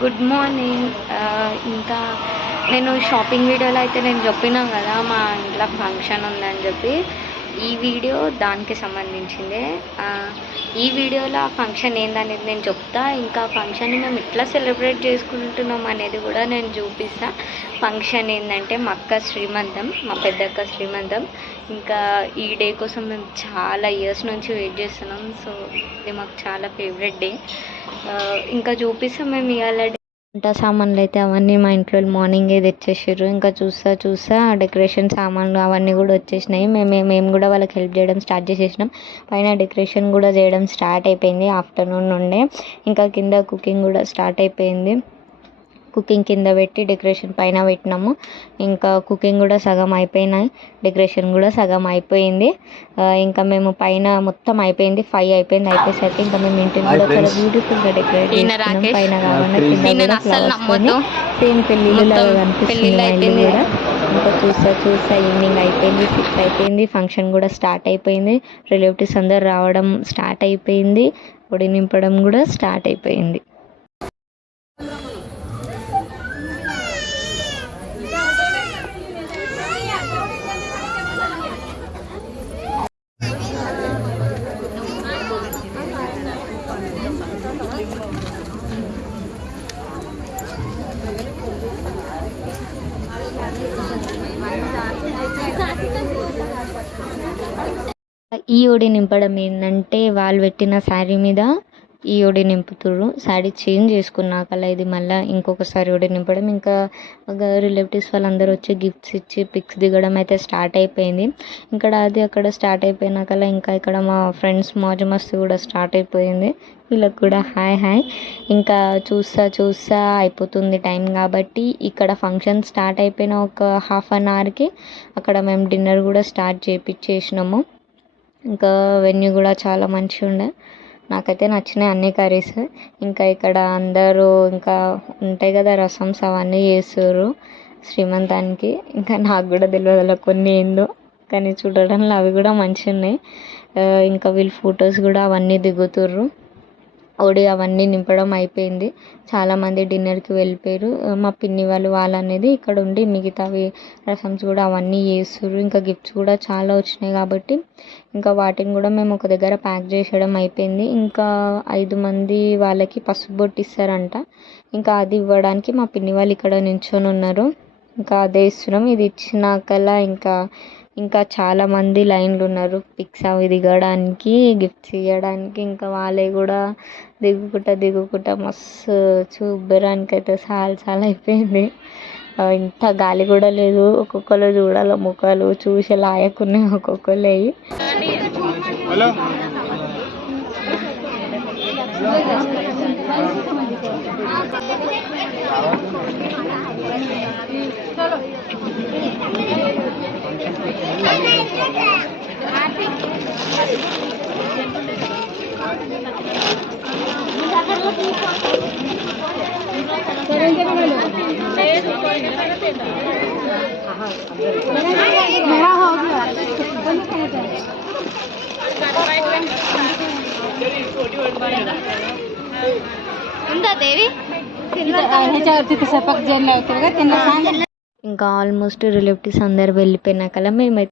Good morning. ఇంకా నేను shopping వీడియోలో అయితే నేను చెప్పినా కదా మా ఇంట్లో ఫంక్షన్ ఉందని చెప్పి. ఈ వీడియో దానికి సంబంధించిందే. ఈ వీడియోలో ఆ ఫంక్షన్ ఏందనేది నేను చెప్తా. ఇంకా ఫంక్షన్ని మేము ఎట్లా సెలబ్రేట్ చేసుకుంటున్నాం అనేది కూడా నేను చూపిస్తా. ఫంక్షన్ ఏంటంటే మా అక్క శ్రీమంతం, మా పెద్దక్క శ్రీమంతం. ఇంకా ఈ డే కోసం మేము చాలా ఇయర్స్ నుంచి వెయిట్ చేస్తున్నాం. సో ఇది మాకు చాలా ఫేవరెట్ డే. ఇంకా చూపిస్తాం మేము ఇవాళ వంట సామాన్లు అయితే అవన్నీ మా ఇంట్లో మార్నింగే తెచ్చేసారు. ఇంకా చూస్తా డెకరేషన్ సామాన్లు అవన్నీ కూడా వచ్చేసినాయి. మేము కూడా వాళ్ళకి హెల్ప్ చేయడం స్టార్ట్ చేసేసినాం. పైన డెకరేషన్ కూడా చేయడం స్టార్ట్ అయిపోయింది ఆఫ్టర్నూన్ నుండే. ఇంకా కింద కుకింగ్ కూడా స్టార్ట్ అయిపోయింది. కుకింగ్ కింద పెట్టి డెకరేషన్ పైన పెట్టినాము. ఇంకా కుకింగ్ కూడా సగం అయిపోయినాయి, డెకరేషన్ కూడా సగం అయిపోయింది. ఇంకా మేము పైన మొత్తం అయిపోయింది, 5 అయిపోయింది. అయిపోయేసరికి ఇంకా మేము ఇంటిని కూడా చాలా బ్యూటిఫుల్గా డెకరేట్ చేసుకున్నాం. పైన కాకుండా కింద కూడా ఫ్లవర్స్తోని సేమ్ పెళ్ళిళ్ళలాగా కనిపిస్తుంది మా ఇల్లు కూడా. ఇంకా చూస్తా ఈవినింగ్ అయిపోయింది, 6 అయిపోయింది. ఫంక్షన్ కూడా స్టార్ట్ అయిపోయింది. రిలేటివ్స్ అందరు రావడం స్టార్ట్ అయిపోయింది. పొడి నింపడం కూడా స్టార్ట్ అయిపోయింది. ఈ ఒడి నింపడం ఏంటంటే వాళ్ళు పెట్టిన శారీ మీద ఈ ఒడి నింపుతుర్రు. శారీ చేంజ్ చేసుకున్నాక ఇది మళ్ళీ ఇంకొకసారి ఒడి నింపడం. ఇంకా రిలేటివ్స్ వాళ్ళందరూ వచ్చి గిఫ్ట్స్ ఇచ్చి పిక్స్ దిగడం అయితే స్టార్ట్ అయిపోయింది. అక్కడ స్టార్ట్ అయిపోయినాక ఇంకా ఇక్కడ మా ఫ్రెండ్స్ మौज మస్తీ కూడా స్టార్ట్ అయిపోయింది. వీళ్ళకి కూడా హాయ్. ఇంకా చూస్తా అయిపోతుంది టైం కాబట్టి ఇక్కడ ఫంక్షన్ స్టార్ట్ అయిపోయిన ఒక హాఫ్ అన్ అవర్కి అక్కడ మేము డిన్నర్ కూడా స్టార్ట్ చేయించేసినాము. ఇంకా వెన్యూ కూడా చాలా మంచిగా ఉండే, నాకైతే నచ్చినాయి అన్ని కర్రీస్. ఇంకా ఇక్కడ అందరూ ఇంకా ఉంటాయి కదా రసమ్స్ అవన్నీ చేస్తారు శ్రీమంతానికి. ఇంకా నాకు కూడా తెలియదు అలా కొన్ని ఏందో, కానీ చూడడంలో అవి కూడా మంచిగా ఉన్నాయి. ఇంకా వీళ్ళు ఫొటోస్ కూడా అవన్నీ దిగుతుర్రు. ఒడి అవన్నీ నింపడం అయిపోయింది. చాలామంది డిన్నర్కి వెళ్ళిపోయారు. మా పిన్ని వాళ్ళు అనేది ఇక్కడ ఉండి మిగతావి రసమ్స్ కూడా అవన్నీ చేస్తుర్రు. ఇంకా గిఫ్ట్స్ కూడా చాలా వచ్చినాయి కాబట్టి ఇంకా వాటిని కూడా మేము ఒక దగ్గర ప్యాక్ చేసేయడం అయిపోయింది. ఇంకా 5 మంది వాళ్ళకి పసుపు బొట్టు ఇస్తారంట. ఇంకా అది ఇవ్వడానికి మా పిన్ని వాళ్ళు ఇక్కడ నించొని ఉన్నారు. ఇంకా అదే ఇస్తున్నాం. ఇది ఇచ్చినాకల్లా ఇంకా చాలామంది లైన్లు ఉన్నారు పిక్స్ అవి దిగడానికి, గిఫ్ట్స్ ఇవ్వడానికి. ఇంకా వాళ్ళే కూడా దిగుకుంటా మస్తు చూడడానికి అయితే చాలా అయిపోయింది. ఇంత గాలి కూడా లేదు. ఒక్కొక్కరు చూడాలి ముఖాలు చూసి లాయకున్నాయి ఒక్కొక్కరు అయ్యి. ఇంకా ఆల్మోస్ట్ రిలేటివ్స్ అందరు వెళ్ళిపోయినాకల్లా మేమైతే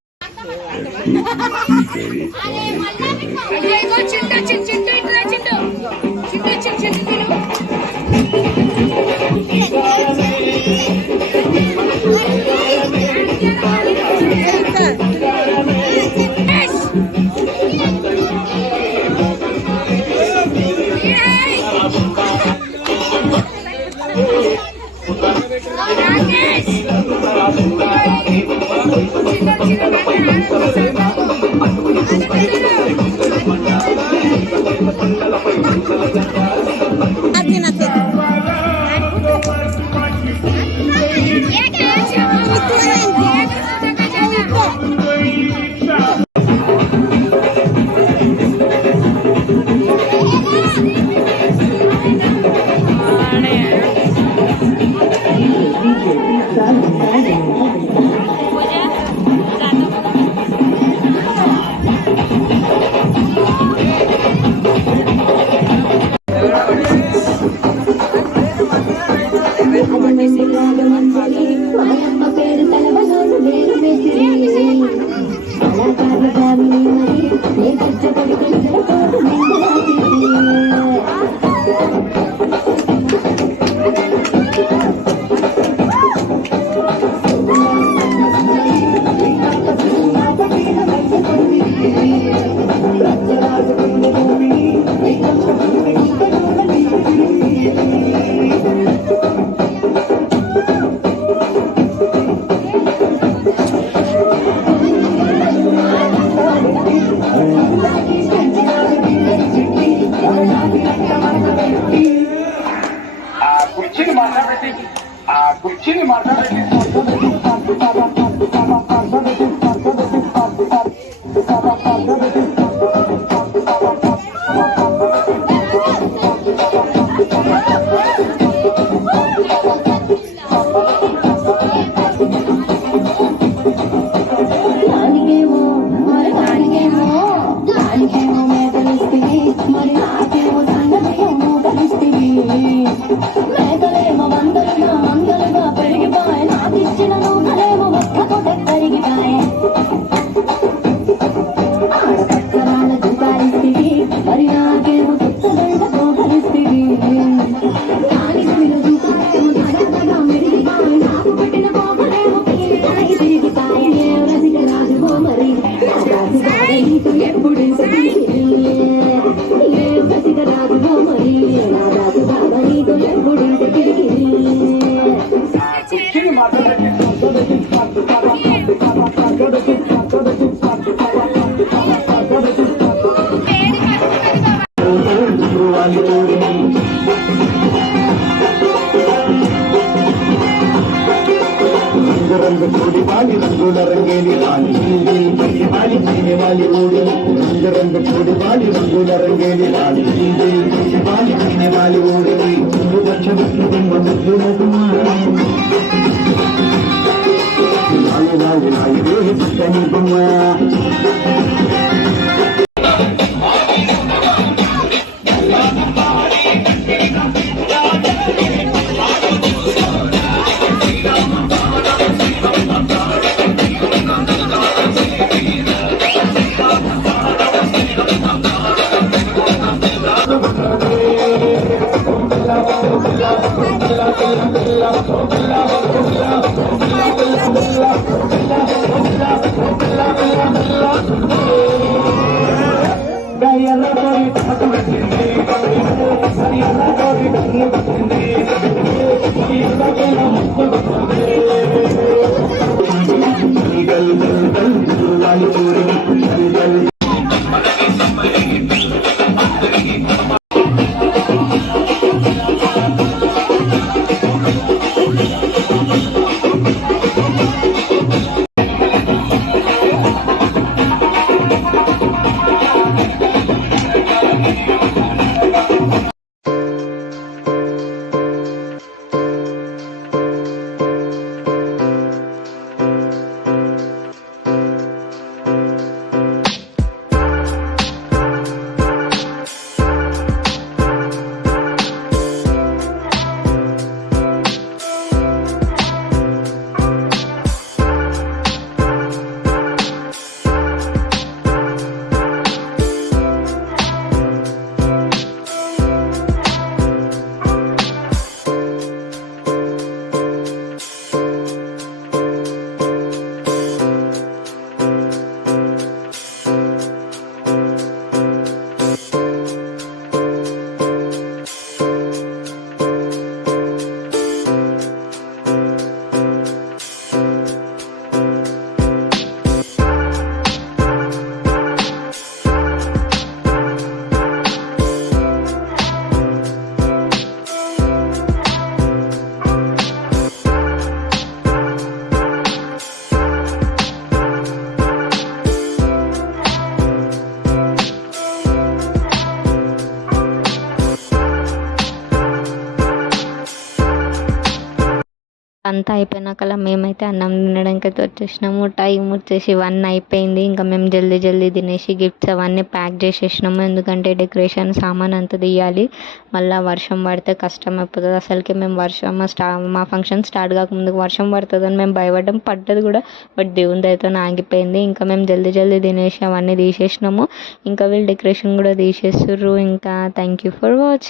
కుర్చీని మాట్లాడండి. रंग वाली रंगों रंगेली रानी वाली जीने वाली ओड़ी रंग छोड़ी वाली रंगों रंगेली रानी वाली जीने वाली ओड़ी लाली लाली అంతా అయిపోయినాకల్లా మేమైతే అన్నం తినడానికి అయితే వచ్చేసినాము. టైం వచ్చేసి 1 అయిపోయింది. ఇంకా మేము జల్దీ జల్దీ తినేసి గిఫ్ట్స్ అవన్నీ ప్యాక్ చేసేసినాము. ఎందుకంటే డెకరేషన్ సామాన్ అంతా తీయాలి. మళ్ళీ వర్షం పడితే కష్టం అయిపోతుంది. అసలుకి మేము మా ఫంక్షన్ స్టార్ట్ కాకముందుకు వర్షం పడుతుందని మేము భయపడ్డాం. పడ్డది కూడా, బట్ దేవుని దయతో ఆగిపోయింది. ఇంకా మేము జల్దీ జల్దీ తినేసి అవన్నీ తీసేసినాము. ఇంకా వీళ్ళు డెకరేషన్ కూడా తీసేస్తుర్రు. ఇంకా థ్యాంక్ యూ ఫర్ వాచింగ్.